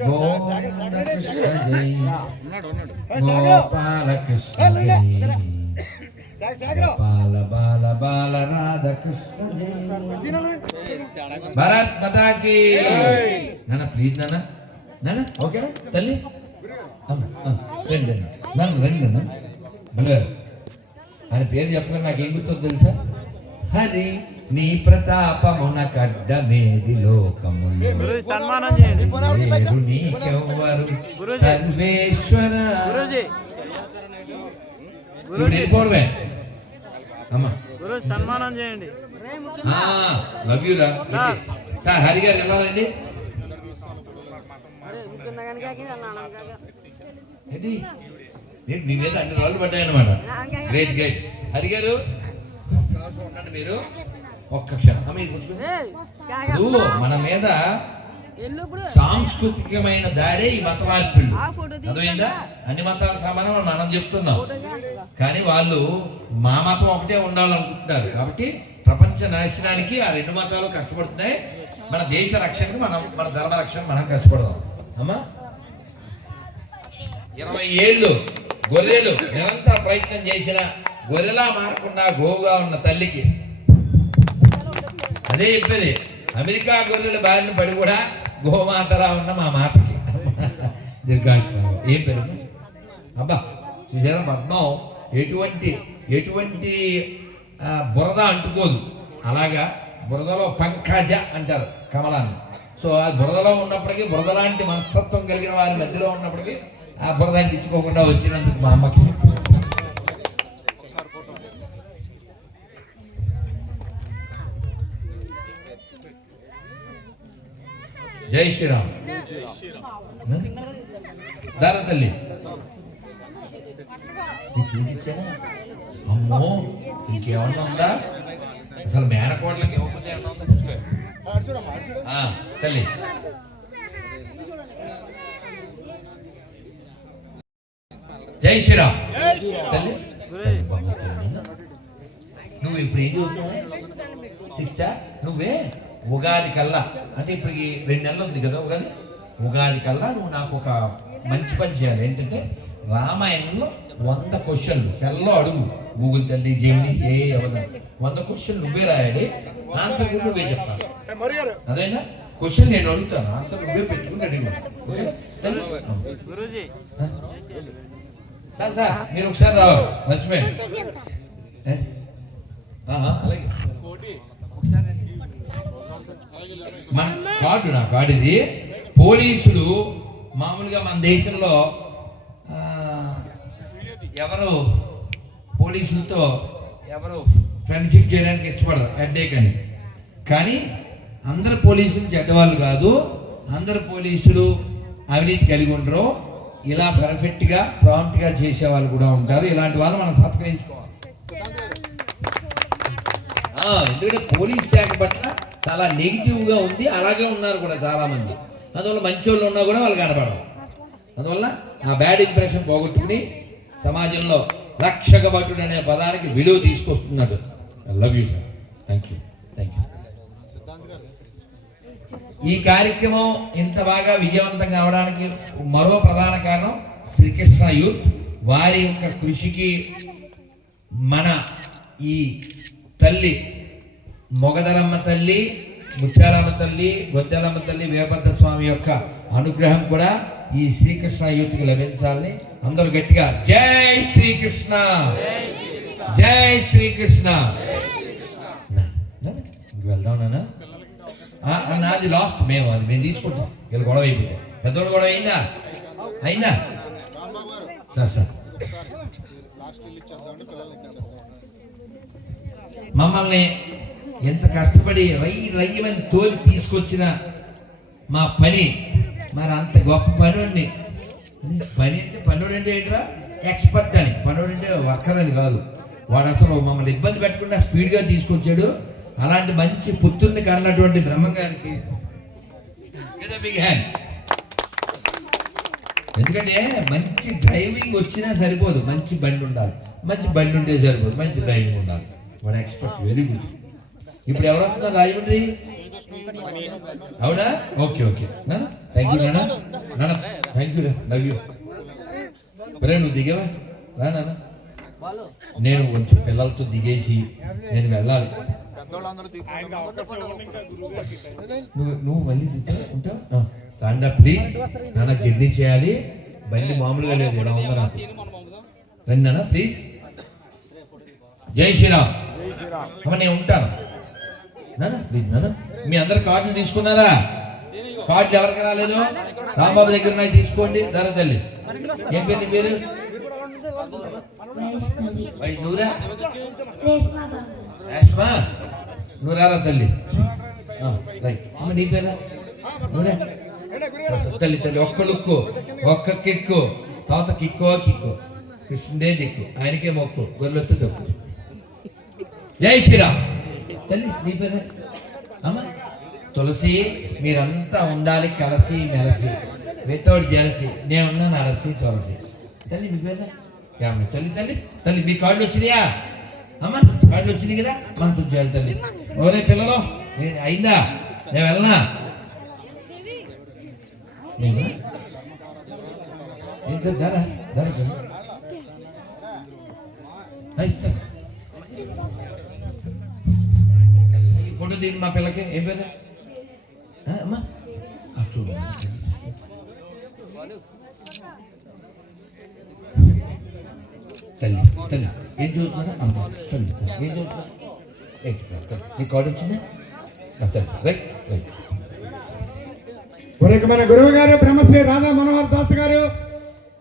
గోవింద బాల బాల బాల రాధ కృష్ణ జై నాన్న ప్లీజ్ నాన్న నాన్న ఓకేనా తల్లి రండి నన్ను రండి నాన్న ఆయన పేరు చెప్పగా నాకేం గుర్తుందో తెలుసా హరి నీ ప్రతాపమున కడ్డమేది లోకములు సన్మానం నీకెవ్వరు గురూజీ. సర్వేశ్వర. అమ్మా. సన్మానం చేయండి. లవ్ యూ రా. సార్. హరి గారు వెళ్ళాలండి ఏంటి? ఏంటి మీ మీద అన్ని అనమాట గ్రేట్ గ్రేట్ హరి గారు మీరు. ఒక్క క్షణం. ఇప్పుడు మన మీద సాంస్కృతికమైన దాడే ఈ మత మార్పిళ్ళు. అర్థమైందా? అన్ని మతాల సమానం మనం చెప్తున్నాం. కానీ వాళ్ళు మా మతం ఒకటే ఉండాలనుకుంటున్నారు. కాబట్టి ప్రపంచ నాశనానికి ఆ రెండు మతాలు కష్టపడుతున్నాయి. మన దేశ రక్షణకు మనం మన ధర్మ రక్షణ మనం కష్టపడదాం. అమ్మా? ఇరవై ఏళ్ళు గొర్రెలు నిరంతర ప్రయత్నం చేసిన గొర్రెలా మారకుండా గోవుగా ఉన్న తల్లికి అదే చెప్పేది. అమెరికా గొర్రెల బారిన పడి కూడా గోమాతలా ఉన్న మా మాతకి. దీర్ఘాయుష్మాన్ ఏం పేరు? అబ్బా చూసారా పద్మం. ఎటువంటి ఎటువంటి బురద అంటుకోదు. అలాగా బురదలో పంకజ అంటారు కమలాన్ని. సో ఆ బురదలో ఉన్నప్పటికీ బురద లాంటి మనస్తత్వం కలిగిన వారి మధ్యలో ఉన్నప్పటికీ ఆ బురద అంటించుకోకుండా వచ్చినందుకు మా అమ్మకి జై శ్రీరామ్. దార తల్లి. అమ్మో ఇంకేమన్నా ఉందా? అసలు మేనకోట్లకి ఇవ్వకపోతే ఏమన్నా ఉందా? తల్లి. జై శ్రీరామ్. తల్లి. నువ్వు ఇప్పుడు ఏం చదువుతున్నావు? సిక్స్త్ నువ్వే? ఉగాది కల్లా అంటే ఇప్పటికి రెండు నెలలు ఉంది కదా ఉగాది? ఉగాది కల్లా నువ్వు నాకు ఒక మంచి పని చేయాలి. ఏంటంటే రామాయణంలో వంద క్వశ్చన్లు. సెల్లో అడుగు. గూగుల్ తల్లి జెమిని ఏ ఎవరు వంద క్వశ్చన్ నువ్వే రాయాలి. ఆన్సర్ కూడా నువ్వే చెప్తాను అదేనా? క్వశ్చన్ నేను అడుగుతాను. ఆన్సర్ నువ్వే పెట్టుకుని అడిగి? సార్ సార్ మీరు ఒకసారి ఏ? ఆహా, అలాగే. మన కార్డు నా కార్డు ఇది. పోలీసులు మామూలుగా మన దేశంలో ఎవరు పోలీసులతో ఎవరు ఫ్రెండ్షిప్ చేయడానికి ఇష్టపడరు హెడ్ఏక్ అని. కానీ అందరు పోలీసులు చెడ్డవాళ్ళు కాదు. అందరు పోలీసులు అవినీతి కలిగి ఉండరు. ఇలా పర్ఫెక్ట్గా ప్రాంప్ట్గా చేసే వాళ్ళు కూడా ఉంటారు. ఇలాంటి వాళ్ళు మనం సత్కరించుకోవాలి. ఎందుకంటే పోలీస్ శాఖ పట్ల చాలా నెగిటివ్గా ఉంది. అలాగే ఉన్నారు కూడా చాలామంది. అందువల్ల అందువల్ల వాళ్ళు ఉన్నా కూడా వాళ్ళు కనపడరు. అందువల్ల ఆ బ్యాడ్ ఇంప్రెషన్ పోగొట్టుకుని సమాజంలో రక్షక భటుడు అనే పదానికి విలువ తీసుకొస్తున్నాడు love you sir thank you thank you ఈ కార్యక్రమం ఇంత బాగా విజయవంతం కావడానికి మరో ప్రధాన కారణం శ్రీకృష్ణ యూత్. వారి యొక్క కృషికి మన ఈ తల్లి మొగదరమ్మ తల్లి ముత్యాలమ్మ తల్లి గొద్దెలమ్మ తల్లి వీరభద్ర స్వామి యొక్క అనుగ్రహం కూడా ఈ శ్రీకృష్ణ యూత్కి లభించాలని అందరూ గట్టిగా జై శ్రీకృష్ణ. జై శ్రీకృష్ణ. వెళ్దాం నాన్న. నాది లాస్ట్ మేము అది మేము తీసుకుంటాం. వీళ్ళు గొడవ అయిపోతాం. పెద్దోళ్ళు గొడవ అయిందా? అయిందా? Sir sir. మమ్మల్ని ఎంత కష్టపడి రై రయ్యమని తోలి తీసుకొచ్చిన మా పని. మరి అంత గొప్ప పనుడిని పని అంటే పనుడు అంటే ఏంట్రా? ఎక్స్పర్ట్ అని. పనుడు అంటే వర్కర్ అని కాదు. వాడు అసలు మమ్మల్ని ఇబ్బంది పెట్టకుండా స్పీడ్గా తీసుకొచ్చాడు. అలాంటి మంచి పుత్రుని కన్నటువంటి బ్రహ్మగారికి ఎందుకంటే మంచి డ్రైవింగ్ వచ్చినా సరిపోదు. మంచి బండి ఉండాలి. మంచి బండి ఉంటే సరిపోదు. మంచి డ్రైవింగ్ ఉండాలి. వాడు ఎక్స్పర్ట్ వెరీ గుడ్. ఇప్పుడు ఎవరు వస్తున్నారు? రాజమండ్రి? అవునా? Okay okay. థ్యాంక్ యూ నాన్న. నాన్న థ్యాంక్ యూ రా లవ్ యూ ఒరే నువ్వు దిగవా? రా నాన్న. నేను కొంచెం పిల్లలతో దిగేసి నేను వెళ్ళాలి. నువ్వు నువ్వు మళ్ళీ ఉంటావు ఉంటావా రాండా ప్లీజ్ నాన్న జర్నీ చేయాలి. బండి మామూలుగా లేదు ఇలా ఉందా నాకు రండి నాన్న ప్లీజ్ జై శ్రీరామ్. నేను ఉంటాను. మీ అందరు కార్డులు తీసుకున్నారా? కార్డులు ఎవరికి రాలేదు? రాంబాబు దగ్గర ఉన్నాయి తీసుకోండి. ధర తల్లి. ఏం పేరు నీ పేరు? నువ్వురా రేష్మా నువ్వు రారా తల్లి? రైట్. అమ్మ నీ పేరా? నువ్వురా తల్లి తల్లి ఒక్క లుక్కు ఒక్క కిక్కు తాత కిక్కో కిక్కు. కృష్ణుడే దిక్కు. ఆయనకే మొక్కు. గొర్రెలొత్తు దక్కు జై శ్రీరామ్. తల్లి నీ పేరు అమ్మ తులసి మీరంతా ఉండాలి కలసి మెలసి వితౌట్ జలసి. నేను ఉన్నాను అలసి సొలసి. తల్లి మీ పేరు? ఏమన్నా తల్లి తల్లి? తల్లి మీ కార్డులు వచ్చినాయా? అమ్మ కార్డులు వచ్చినాయి కదా? మనకు చేయాలి తల్లి. ఓరే పిల్లలు ఏ- అయిందా? నేను వెళ్ళనా? ఎంత ధర ధర ధర. దీని మా పిల్లకి ఏం పేరు అమ్మా చూడు తల్లి తల్లి ఏం చదువుతున్నా అమ్మ తల్లి ఏం చదువుతున్నా నీ కార్డు వచ్చిందా తల్లి రైట్ రైట్ మరి మన గురువు గారు బ్రహ్మశ్రీ రాధా మనోహర్ దాస్ గారు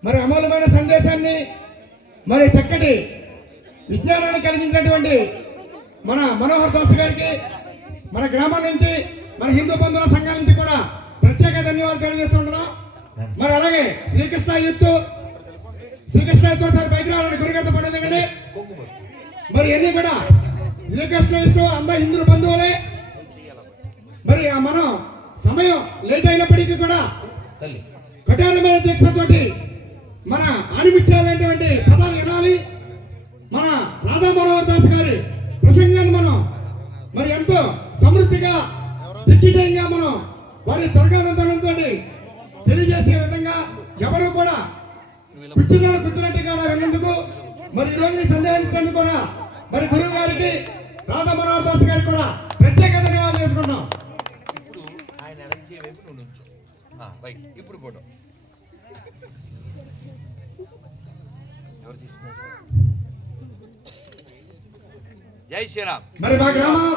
మరి అమూలమైన సందేశాన్ని మరి చక్కటి విజ్ఞానాన్ని కలిగించినటువంటి మన మనోహర్ దాస్ గారికి మన గ్రామం నుంచి మన హిందూ బంధువుల సంఘాల నుంచి కూడా ప్రత్యేక ధన్యవాదాలు తెలియజేస్తుంటున్నాం. మరి అలాగే శ్రీకృష్ణ యూత్ శ్రీకృష్ణ యూత్ ఒకసారి బయట రావాలని గురుగారితో పండుగండి మరి ఇవన్నీ కూడా శ్రీకృష్ణ యూత్ అందా హిందూ బంధువులే. మరి ఆ మనం సమయం లేట్ అయినప్పటికీ కూడా తల్లి. కఠోరమైన దీక్షతోటి మన ఆణిమిచ్చాలనేటువంటి పదాలు వినాలి. మన రాధా మనోహర్ దాస్ గారి ప్రసంగాన్ని మనం మరి ఎంతో సమృద్ధిగా దిగ్విజయంగా మనం వారి దుర్గానందనంతో తెలియజేసే విధంగా ఎవరు కూడా కూర్చున్నాడు కూర్చున్నట్టు కూడా విన్నందుకు మరి ఈ రోజు ఇచ్చినందుకు కూడా మరి గురువు గారికి రాధా మనోహర్ దాస్ గారికి కూడా ప్రత్యేక ధన్యవాదాలు చేసుకుంటాం ఆయన ఎడచి వైపు నువ్వు నుంచో రైట్ ఇప్పుడు ఫోటో. ఎవరు తీసుకున్నారు? జై శ్రీరామ్. మరి మా గ్రామం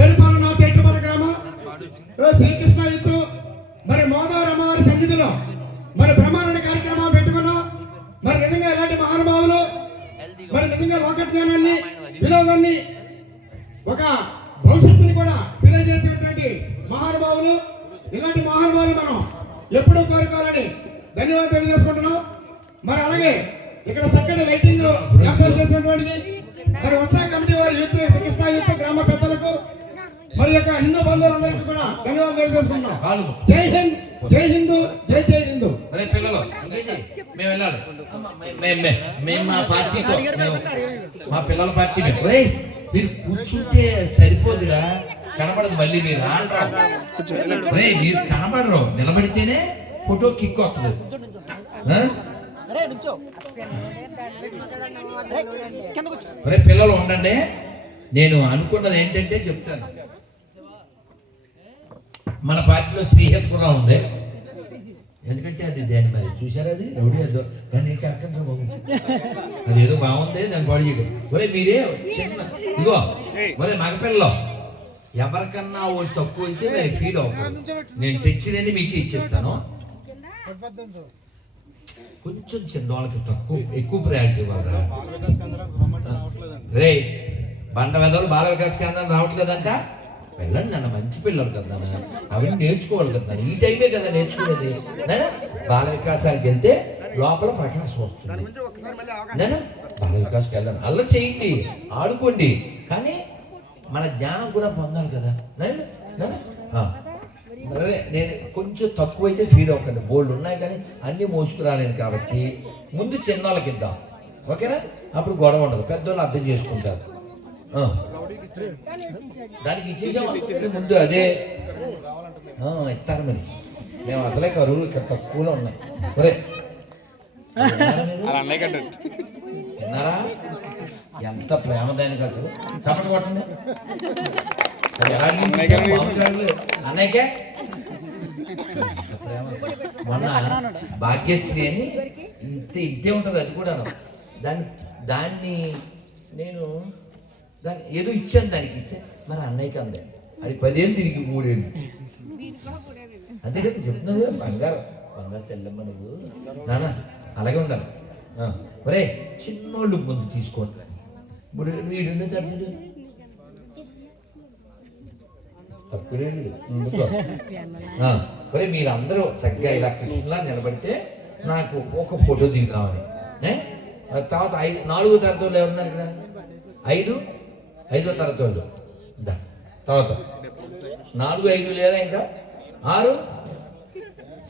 పేరుపాలెం నాటి ఎట్టుమల గ్రామం. ఏ శ్రీకృష్ణ యుద్ధు. మరి మోదావరి అమ్మవారి సన్నిధిలో మరి బ్రహ్మాండ కార్యక్రమాలు పెట్టుకున్నాం. మరి నిజంగా ఇలాంటి మహానుభావులు మరి నిజంగా లోక జ్ఞానాన్ని వినోదాన్ని ఒక భవిష్యత్తుని కూడా తెలియజేసేటువంటి మహానుభావులు ఇలాంటి మహానుభావులు మనం ఎప్పుడూ కోరుకోవాలని ధన్యవాదాలు తెలియజేసుకుంటున్నాం. మరి అలాగే ఇక్కడ చక్కటి లైటింగ్ ఏర్పాటు చేసినటువంటి మరి ఉత్సాహ కమిటీ వారి యూత్ శ్రీకృష్ణ యూత్ గ్రామ పెద్దలకు మరి యొక్క హిందూ బంధువులందరికీ కూడా ధన్యవాదాలు తెలియజేసుకుంటున్నాం కాలు జై హింద్ జై హిందూ జై జై హిందూ. అరే పిల్లలు మేము వెళ్ళాలి. మేము మేము మేము మా పార్టీతో మా పిల్లల పార్టీ మేము మీరు కూర్చుంటే సరిపోదురా. కనబడదు మళ్ళీ మీరు రే మీరు కనబడరు. నిలబడితేనే ఫోటో కిక్ వస్తుంది రే పిల్లలు ఉండండి. నేను అనుకున్నది ఏంటంటే చెప్తాను. మన పార్టీలో శ్రీహత్ కూడా ఉంది. ఎందుకంటే అది దాని మరి? చూసారా అది? అదో దాన్ని అక్కడ బాబు? అది ఏదో బాగుంది దాన్ని బాడీ చేయడం. ఒరే మీరే చిన్న ఇగో ఒరే మగపిల్లలో ఎవరికన్నా ఓ తక్కువ అయితే మీరు ఫీల్ అవ్వకూడదు నేను తెచ్చినని మీకు ఇచ్చేస్తాను. కొంచెం చిన్న వాళ్ళకి తక్కువ ఎక్కువ ప్రయారిటీ ఇవ్వాలి రే బండ వెదలు బాల వికాస్ కేంద్రం రావట్లేదంట? వెళ్ళండి నాన్న మంచి పిల్లలు కదా అవన్నీ నేర్చుకోవాలి కదా ఈ టైమే కదా నేర్చుకునేది. నాన్న బాల వికాసానికి వెళ్తే లోపల ప్రకాశం వస్తుంది. నాన్న బాల వికాస్కి వెళ్ళాను. అల్ల చేయండి ఆడుకోండి. కానీ మన జ్ఞానం కూడా పొందాలి కదా. నేను కొంచెం తక్కువైతే ఫీల్ అవ్వకండి. బోల్డ్ ఉన్నాయి కానీ అన్ని మోసుకురాలేను కాబట్టి ముందు చిన్నోళ్ళకి ఇద్దాం. ఓకేనా? అప్పుడు గొడవ ఉండదు. పెద్దోళ్ళు అర్థం చేసుకుంటారు. దానికి ఇచ్చేసాం ముందు అదే. ఇస్తారు మరి. మేము అసలే కరువు ఇక్కడ తక్కువలో ఉన్నాయి. ఒరే విన్నారా? ఎంత ప్రేమ దానికి అసలు. చప్పటి కొట్టండి. అన్నయ్యకే? ప్రేమ. మొన్న భాగ్యశ్రీ అని ఇంతే ఇంతే ఉంటుంది అది కూడాను. దాన్ని దాన్ని నేను దాని ఏదో ఇచ్చాను దానికి ఇస్తే మరి అన్నయ్యకి అందండి అది పదేళ్ళు తిరిగి మూడేళ్ళు. అంతే కదా చెప్తున్నాను కదా బంగారం. బంగారు తెల్లమ్మ నువ్వు. నాన్న అలాగే ఉండాలి. ఒరే చిన్నోళ్ళు ముందు తీసుకోండి. ఇప్పుడు వీడు తగ్గుడు తక్కువే ఒరే మీరందరూ చక్కగా ఇలా కృష్ణలా నిలబడితే నాకు ఒక ఫోటో దిగుదామని ఏ? తర్వాత ఐదు నాలుగో తరగతి వాళ్ళు ఎవరున్నారు ఇక్కడ? ఐదు? ఐదో తరగతి వాళ్ళు. తర్వాత. నాలుగు ఐదు లేదా ఇంకా? ఆరు?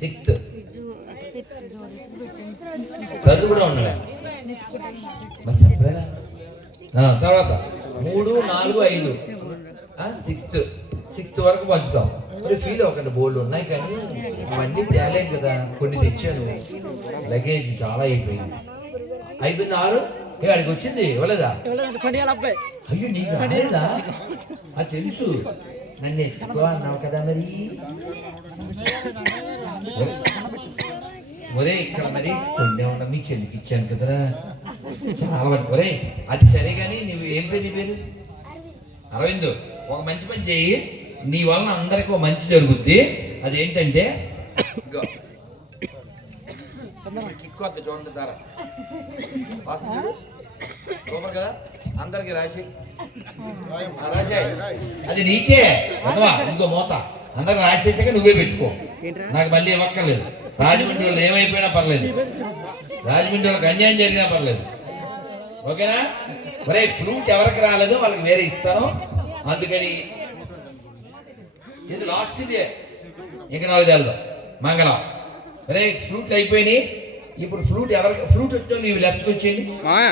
సిక్స్త్. చదువు కూడా ఉన్నాడా? తర్వాత. మూడు నాలుగు ఐదు. సిక్స్త్. సిక్స్త్ వరకు పంచుతాం. మరి ఫీల్ అవ్వకండి బోర్డు ఉన్నాయి కానీ అవన్నీ తేలేం కదా. కొన్ని తెచ్చాను. లగేజ్ చాలా అయిపోయింది. అయిపోయింది ఆరు? ఏ అడిగి వచ్చింది? ఇవ్వలేదా? అయ్యో నీకు రాలేదా? అది తెలుసు. నన్ను ఎక్కువ అన్నావు కదా మరి? ఒరే ఇక్కడ మరి కొన్ని ఉన్న మీ చెల్లికి ఇచ్చాను కదరా. చాలా ఒరే అది సరే కానీ నువ్వు ఏం పేరు నీ పేరు? అరవింద్ ఒక మంచి పని చేయి. నీ వలన అందరికి ఒక మంచి జరుగుద్ది. అదేంటంటే ఇదిగో. కిక్కు వద్ద చూడండి ధర. వాసన. సూపర్ కదా? అందరికి రాసి. అది నీకే. ఇదిగో మోత. అందరికి రాసేసాక నువ్వే పెట్టుకో. నాకు మళ్ళీ ఇవ్వక్కర్లేదు. రాజమండ్రి వాళ్ళు ఏమైపోయినా పర్లేదు. రాజమండ్రి వాళ్ళకి అన్యాయం జరిగినా పర్లేదు. ఓకేనా? మరే ఫ్లూట్ ఎవరికి రాలేదో? వాళ్ళకి వేరే ఇస్తాను. అందుకని ఇది లాస్ట్ ఇదే. ఇంక నాకు మంగళం. మరే ఫ్లూట్లు అయిపోయినాయి. ఇప్పుడు ఫ్లూట్ ఎవరికి ఫ్లూట్ వచ్చి ఇవి మామయ్య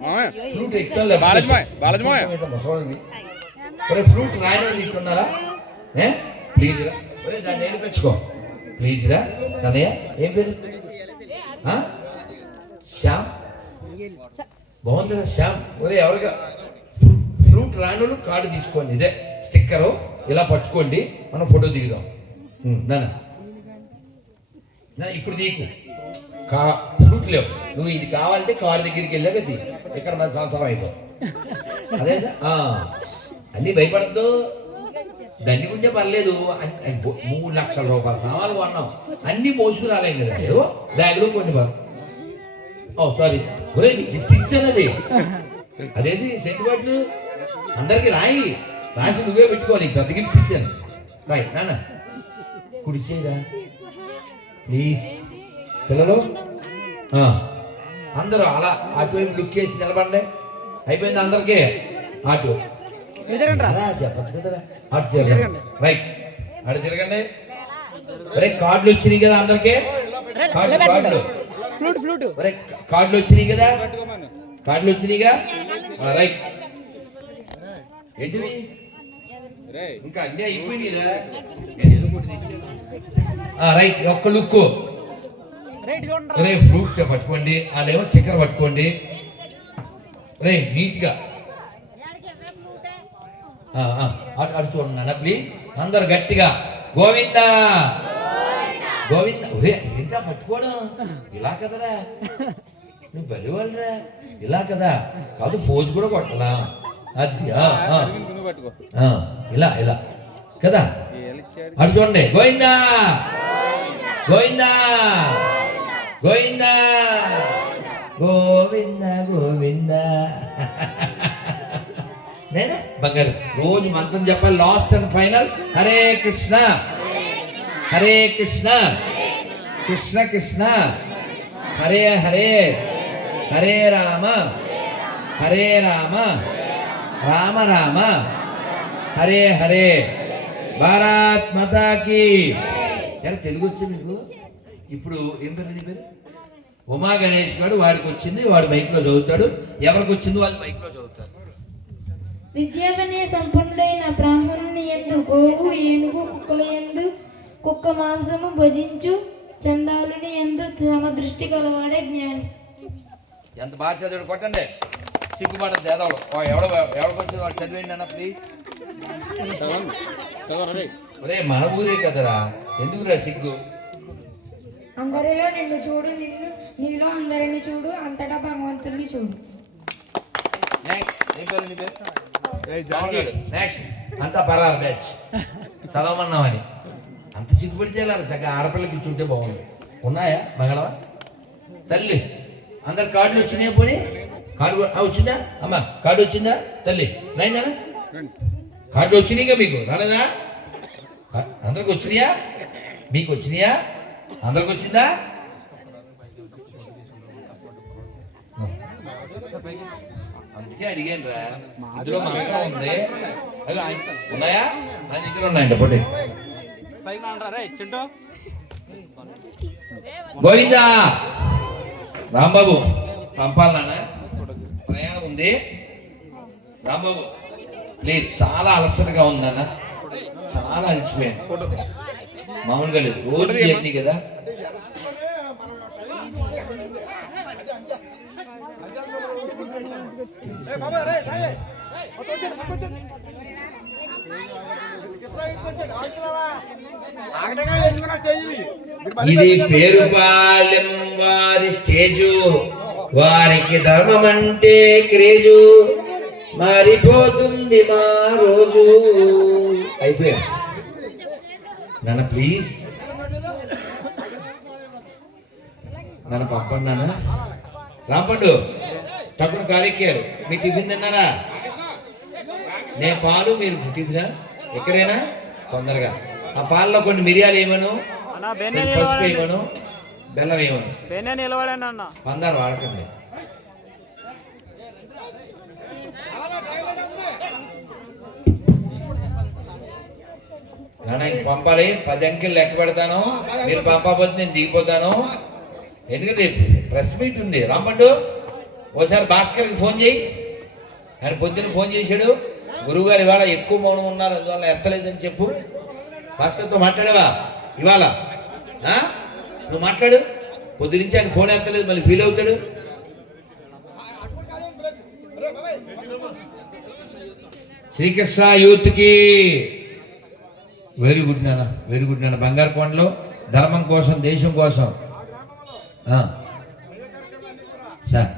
మామయ్య. ఫ్లూట్ బాలాజీ మాయ్. ఒరే ఫ్లూట్ రాయని వాళ్ళు ఇట్టున్నారా ఏ? ప్లీజ్ రా. ఒరే దాన్ని నేర్పించుకో ప్లీజ్ రా. కన్నయ్య ఏం? పేరు? శ్యామ్? బాగుంది శ్యామ్. ఒరే ఎవరిగా? ఫ్లూట్ రాని కార్డు తీసుకోండి ఇదే స్టిక్కరు. ఇలా పట్టుకోండి. మనం ఫోటో దిగుదాం. ఉమ్, నాన్న. నా ఇప్పుడు నీకు. కా ఫ్రూట్ లేవు నువ్వు ఇది కావాలంటే కారు దగ్గరికి వెళ్ళాక తీ ఇక్కడ మన సంవత్సరం అయిపో. అదే అన్నీ భయపడద్దు. దాన్ని గురించే పర్లేదు. మూడు లక్షల రూపాయల సామాన్లు కొన్నాం. అన్ని మోసుకుని రాలేం కదా ఏవో బ్యాగ్లో కొన్ని ఓ సారీ. ఒరే నీకు గిఫ్ట్ ఇచ్చానది అదేది? సెంటు బాట్లు అందరికి రాయి. రాసి నువ్వే పెట్టుకోవాలి. పెద్ద గిఫ్ట్ ఇచ్చాను రాయి నాన్న. కుడిచేదా ప్లీజ్. పిల్లలు? ఆ, అందరూ అలా అటువైపు లుక్ చేసి నిలబడండి. అయిపోయింది అందరికీ? అటు. చెప్పచ్చు కదరా అటు తిరగండి. రైట్. అటు తిరగండి. రే కార్డులు వచ్చినాయి కదా అందరికీ? కార్డు కార్డులు ఫ్లూట్ ఫ్లూట్. ఒరే కార్డులు వచ్చినాయి కదా? కార్డులు వచ్చినాయిగా రైట్. ఏంటివి? ఇంకా అన్నీ అయిపోయినాయిరా. ఆ, రైట్. ఒక్క లుక్ రైట్ చూడండి రే ఫ్రూట్ పట్టుకోండి వాళ్ళేమో చక్కెర పట్టుకోండి. రే నీట్గా. అటు అటు చూడండి నాన్న ప్లీజ్ అందరు గట్టిగా. గోవిందా. గోవింద. ఒరే ఏంటా పట్టుకోవడం? ఇలా కదరా? నువ్వు బలివాళ్ళరా ఇలా కదా? కాదు ఫోజ్ కూడా కొట్టలా? అది ఇలా ఇలా. కదా? అటు చూడండి. గోవిందా. గోవిందా. గోవింద! గోవింద గోవింద. నేనే? బంగారు. రోజు మంత్రం చెప్పాలి. Last and final. Hare Krishna. Hare Krishna. Krishna Krishna. Hare Hare. Hare Rama. Hare Rama. Rama Rama. Hare Hare. Bharat మాతాకి ఎలా తెలుగు వచ్చి మీకు? ఇప్పుడు ఏం పేరు నీ పేరు? ఉమా గణేష్ గారు వాడికి వచ్చింది వాడు మైక్లో చదువుతాడు. ఎవరికి వచ్చింది వాళ్ళు మైక్లో చదువుతారు. విద్యాపనే సంపన్నుడైన బ్రాహ్మణుని ఎందు గోవు ఏనుగు కుక్కల ఎందు కుక్క మాంసము భజించు చండాలుని ఎందు సమదృష్టి గలవాడే జ్ఞాని. ఎంత బాగా చదివాడు కొట్టండి. సిగ్గుపడద్దు ఓ ఎవడ ఎవడికి వచ్చింది వాడు చదివేయండి అన్న ప్లీజ్? చదవండి. చదవండి. రే ఒరే మన ఊరే కదరా. ఎందుకురా సిగ్గు? అందరిలో నిన్ను చూడు నిన్ను నీలో అందరిని చూడు అంతటా భగవంతుని చూడు. అంతా పరారు బ్యాచ్ చదవమన్నామని అంత సిగ్గుపడితే వెళ్ళాలి చక్కగా ఆడపిల్లకి చుట్టే బాగుంది ఉన్నాయా? మగళవా? తల్లి అందరు కార్డులు వచ్చినాయి పోనీ? కార్డు వచ్చిందా? అమ్మ కార్డు వచ్చిందా? తల్లి నైనా? కార్డులు వచ్చినాయిగా మీకు రాలేదా? అందరికి వచ్చినాయా? మీకు వచ్చినాయా? అందరికి వచ్చిందా? అందుకే అడిగాను రా. ఇందులో మంత్రం ఉంది. ఉన్నాయా? నా దగ్గర ఉన్నాయండి పొట్టి పైన గోవిందా! రాంబాబు పంపాలన్నా ప్రయాణం ఉంది. రాంబాబు ప్లీజ్ చాలా అలసటగా ఉందన్న చాలా అలసిపోయాను. మామూలుగా లేదు. రోజు జర్నీ కదా? ఇది పేరుపాలెం వారి స్టేజు. వారికి ధర్మం అంటే క్రేజు. మారిపోతుంది మా రోజు. అయిపోయా నాన్న ప్లీజ్ నన్ను నాన్న. రాంపండు తప్పుడు కారెక్కారు మీ టిఫిన్ తిన్నారా? నేను పాలు మీరు టిఫినా? ఎక్కడైనా? తొందరగా. ఆ పాలలో కొన్ని మిరియాలు ఏమను? పసుపు వేయమను బెల్లం అన్న. పందారు వాడకండి. నాన్న ఇంక పంపాలి. పది అంకెలు లెక్క పెడతాను. మీరు పంపకపోతే నేను దిగిపోతాను. ఎందుకంటే ప్రెస్ మీట్ ఉంది. రాంపండు ఓసారి భాస్కర్కి ఫోన్ చేయి. ఆయన పొద్దున్న ఫోన్ చేశాడు. గురువుగారు ఇవాళ ఎక్కువ మౌనం ఉన్నారు. అందువల్ల ఎత్తలేదని చెప్పు. భాస్కర్తో మాట్లాడావా? ఇవాళ? నువ్వు మాట్లాడు. పొద్దునుంచి ఆయన ఫోన్ ఎత్తలేదు. మళ్ళీ ఫీల్ అవుతాడు. శ్రీకృష్ణ యూత్కి వెరీ గుడ్ నాన్న వెరీ గుడ్ నాన్న. బంగారు కొండలో ధర్మం కోసం దేశం కోసం. సార్.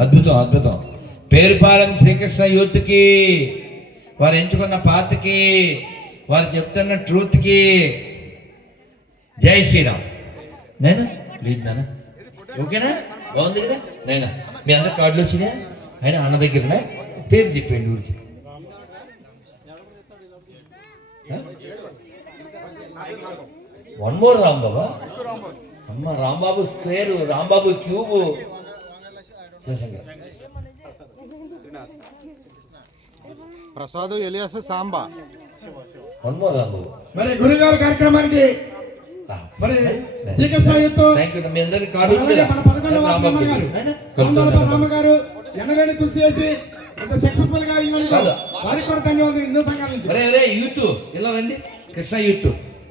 అద్భుతం అద్భుతం. పేరుపాలెం శ్రీకృష్ణ యూత్కి వారు ఎంచుకున్న పాతకి వారు చెప్తున్న ట్రూత్కి జై శ్రీరామ్. నేనా? లేదు నాన్న ఓకేనా? బాగుంది కదా? నేనా మీ అందరు కార్డులు వచ్చినాయా? ఆయన అన్న దగ్గర ఉన్నాయి? పేరు చెప్పండి ఊరికి. వన్ మోర్ రాంబాబా అమ్మ Rambabu square Rambabu cube. Prasad alias Samba. One more Rambabu మరి గురుగారు కార్యక్రమానికి మరి మీ అందరికి కదా? మన పదకొండవ కృషి చేసి ఇంత సక్సెస్ఫుల్గా ఈవెంట్లో కాదు. వారికి కూడా ధన్యవాదాలు. హిందూ సంఘాల నుంచి. ఒరే ఒరే యూత్. ఇలా రండి. కృష్ణ యూత్.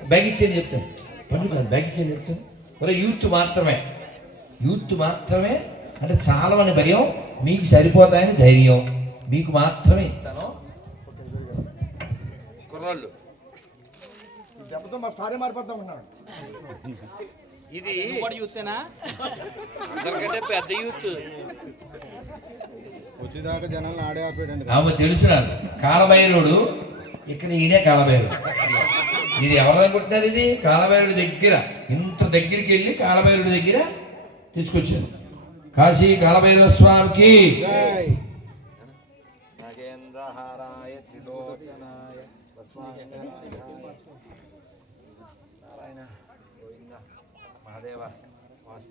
బ్యాగ్ ఇచ్చేయండి చెప్తాను పండు బ్యాగ్ ఇచ్చేయండి చెప్తాను ఒరే యూత్ మాత్రమే. యూత్ మాత్రమే అంటే చాలా మంది భయం మీకు సరిపోతాయని ధైర్యం. మీకు మాత్రమే ఇస్తాను. కుర్రాళ్ళు. దెబ్బతో మా స్టారే మారిపోతాం ఉన్నాడు? ఇది చూస్తేనా అందరికంటే పెద్ద యూత్. వచ్చేదాకా జనాలను ఆడే ఆపేయండి ఆమె తెలుసు నాకు కాలభైరుడు ఇక్కడ ఈయనే కాలభైరుడు. ఇది ఎవరు అనుకుంటున్నారు ఇది? కాలభైరుడి దగ్గర. ఇంత దగ్గరికి వెళ్ళి కాలభైరుడి దగ్గర తీసుకొచ్చారు. కాశీ కాలభైరవ స్వామికి.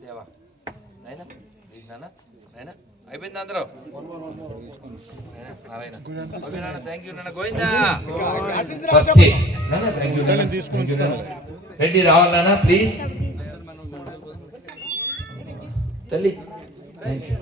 దేవా నైనా నాన్న నైనా అయిపోయింది అందరూ? నారాయణ ఓకే నాన్న థ్యాంక్ యూ నాన్న గోవిందా? థ్యాంక్ యూ నాన్న తీసుకుని రెడ్డి రావాలి నాన్న ప్లీజ్ తల్లి థ్యాంక్ యూ